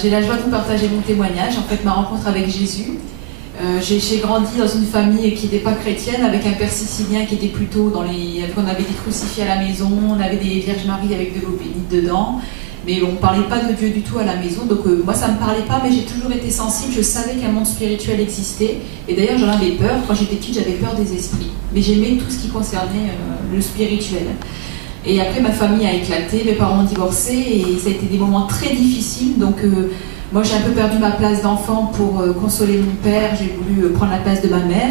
j'ai la joie de vous partager mon témoignage, en fait ma rencontre avec Jésus. J'ai grandi dans une famille qui n'était pas chrétienne, avec un père sicilien qui était plutôt dans les... On avait des crucifix à la maison, on avait des Vierges Marie avec de l'eau bénite dedans, mais on ne parlait pas de Dieu du tout à la maison, donc moi ça ne me parlait pas, mais j'ai toujours été sensible, je savais qu'un monde spirituel existait, et d'ailleurs j'en avais peur, quand j'étais petite j'avais peur des esprits, mais j'aimais tout ce qui concernait le spirituel. Et après ma famille a éclaté, mes parents ont divorcé, et ça a été des moments très difficiles, donc... moi, j'ai un peu perdu ma place d'enfant pour consoler mon père, j'ai voulu prendre la place de ma mère.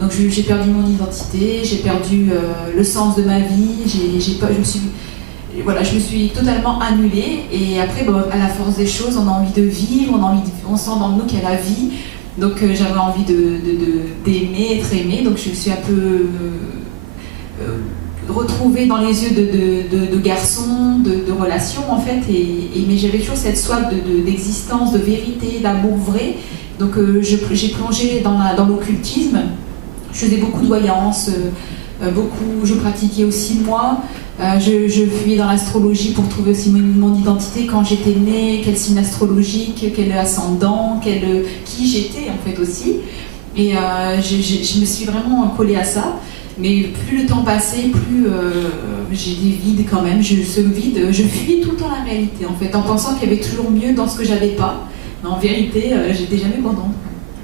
Donc j'ai perdu mon identité, j'ai perdu le sens de ma vie, je me suis totalement annulée. Et après, à la force des choses, on a envie de vivre, on sent dans nous qu'il y a la vie. Donc j'avais envie d'aimer, être aimée. Donc je me suis un peu retrouvée dans les yeux de garçons, de relations en fait, mais j'avais toujours cette soif d'existence, de vérité, d'amour vrai. Donc j'ai plongé dans l'occultisme, je faisais beaucoup de voyances, je pratiquais aussi moi, je fuyais dans l'astrologie pour trouver aussi mon identité, quand j'étais née, quel signe astrologique, quel ascendant, qui j'étais en fait aussi. Et je me suis vraiment collée à ça. Mais plus le temps passait, plus j'ai des vides quand même. Je fuis tout le temps la réalité en fait, en pensant qu'il y avait toujours mieux dans ce que j'avais pas. Mais en vérité, j'étais jamais contente,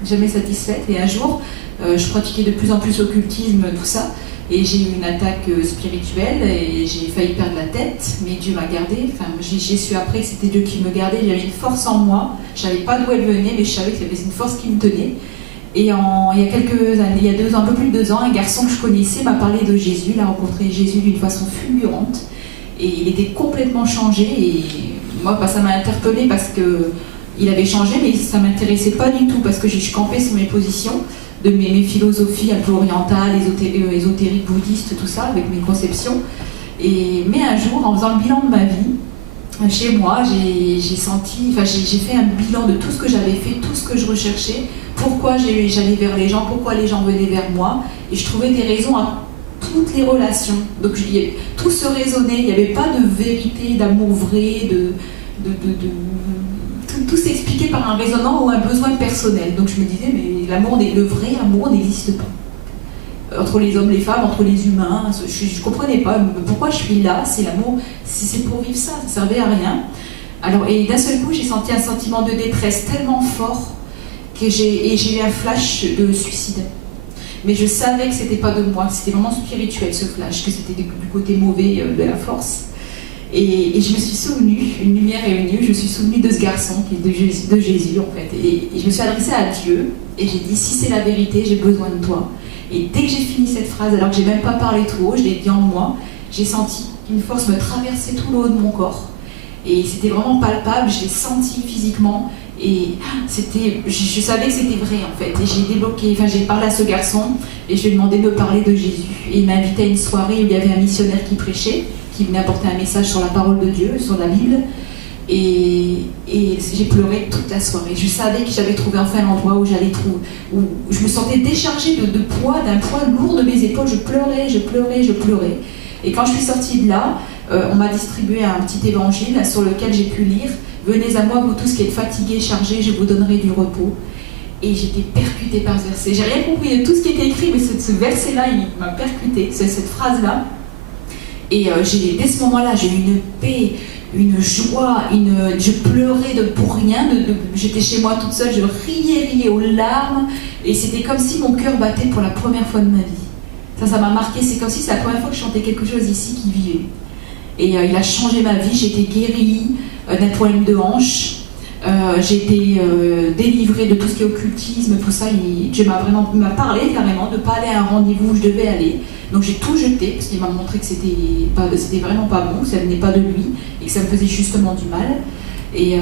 jamais satisfaite. Et un jour, je pratiquais de plus en plus l'occultisme, tout ça, et j'ai eu une attaque spirituelle et j'ai failli perdre la tête, mais Dieu m'a gardée. Enfin, j'ai su après que c'était Dieu qui me gardait. J'avais une force en moi. Je savais pas d'où elle venait, mais je savais qu'il y avait une force qui me tenait. Et il y a quelques années, il y a 2 ans, un peu plus de 2 ans, un garçon que je connaissais m'a parlé de Jésus, il a rencontré Jésus d'une façon fulgurante, et il était complètement changé, et moi ça m'a interpellée parce qu'il avait changé, mais ça ne m'intéressait pas du tout, parce que je campais sur mes positions, de mes philosophies un peu orientales, ésotériques, bouddhistes, tout ça, avec mes conceptions. Mais un jour, en faisant le bilan de ma vie, chez moi, j'ai fait un bilan de tout ce que j'avais fait, tout ce que je recherchais, pourquoi j'allais vers les gens, pourquoi les gens venaient vers moi, et je trouvais des raisons à toutes les relations. Donc tout se raisonnait, il n'y avait pas de vérité, d'amour vrai, tout s'expliquait par un raisonnement ou un besoin personnel. Donc je me disais, mais le vrai amour n'existe pas. Entre les hommes, les femmes, entre les humains, je ne comprenais pas pourquoi je suis là, c'est l'amour, c'est pour vivre ça ne servait à rien. Alors, et d'un seul coup, j'ai senti un sentiment de détresse tellement fort que j'ai eu un flash de suicide. Mais je savais que c'était pas de moi, que c'était vraiment spirituel ce flash, que c'était du côté mauvais de la force. Et je me suis souvenue, une lumière est venue, je me suis souvenue de ce garçon, qui est de Jésus en fait. Et je me suis adressée à Dieu et j'ai dit, si c'est la vérité, j'ai besoin de toi. Et dès que j'ai fini cette phrase, alors que j'ai même pas parlé trop haut, je l'ai dit en moi, j'ai senti une force me traverser tout le haut de mon corps. Et c'était vraiment palpable, je l'ai senti physiquement. Et je savais que c'était vrai en fait. Et j'ai parlé à ce garçon et je lui ai demandé de me parler de Jésus. Et il m'a invité à une soirée où il y avait un missionnaire qui prêchait, qui venait apporter un message sur la parole de Dieu, sur la Bible. Et j'ai pleuré toute la soirée. Je savais que j'avais trouvé enfin l'endroit où où je me sentais déchargée d'un poids lourd de mes épaules. Je pleurais. Et quand je suis sortie de là, on m'a distribué un petit évangile sur lequel j'ai pu lire « Venez à moi, vous tous qui êtes fatigués, chargés, je vous donnerai du repos ». Et j'étais percutée par ce verset. J'ai rien compris de tout ce qui était écrit, mais ce verset-là, il m'a percutée, cette phrase-là. Et dès ce moment-là, j'ai eu une paix, une joie, je pleurais pour rien, j'étais chez moi toute seule, je riais aux larmes, et c'était comme si mon cœur battait pour la première fois de ma vie. Ça m'a marqué, c'est comme si c'est la première fois que je chantais quelque chose ici qui vivait. Et il a changé ma vie, j'ai été guérie d'un problème de hanche, j'ai été délivrée de tout ce qui est occultisme, tout ça. Dieu m'a parlé carrément de ne pas aller à un rendez-vous où je devais aller. Donc j'ai tout jeté, parce qu'il m'a montré que c'était vraiment pas bon, que ça venait pas de lui, et que ça me faisait justement du mal. Et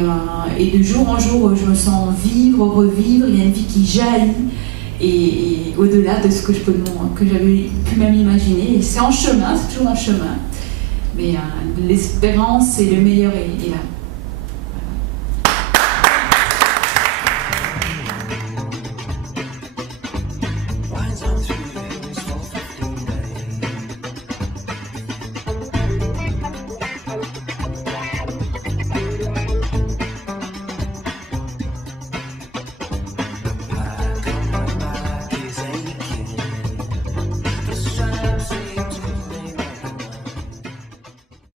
de jour en jour, je me sens vivre, revivre, il y a une vie qui jaillit, et au-delà de ce que j'avais pu même imaginer. Et c'est en chemin, c'est toujours en chemin. Mais l'espérance et le meilleur est là.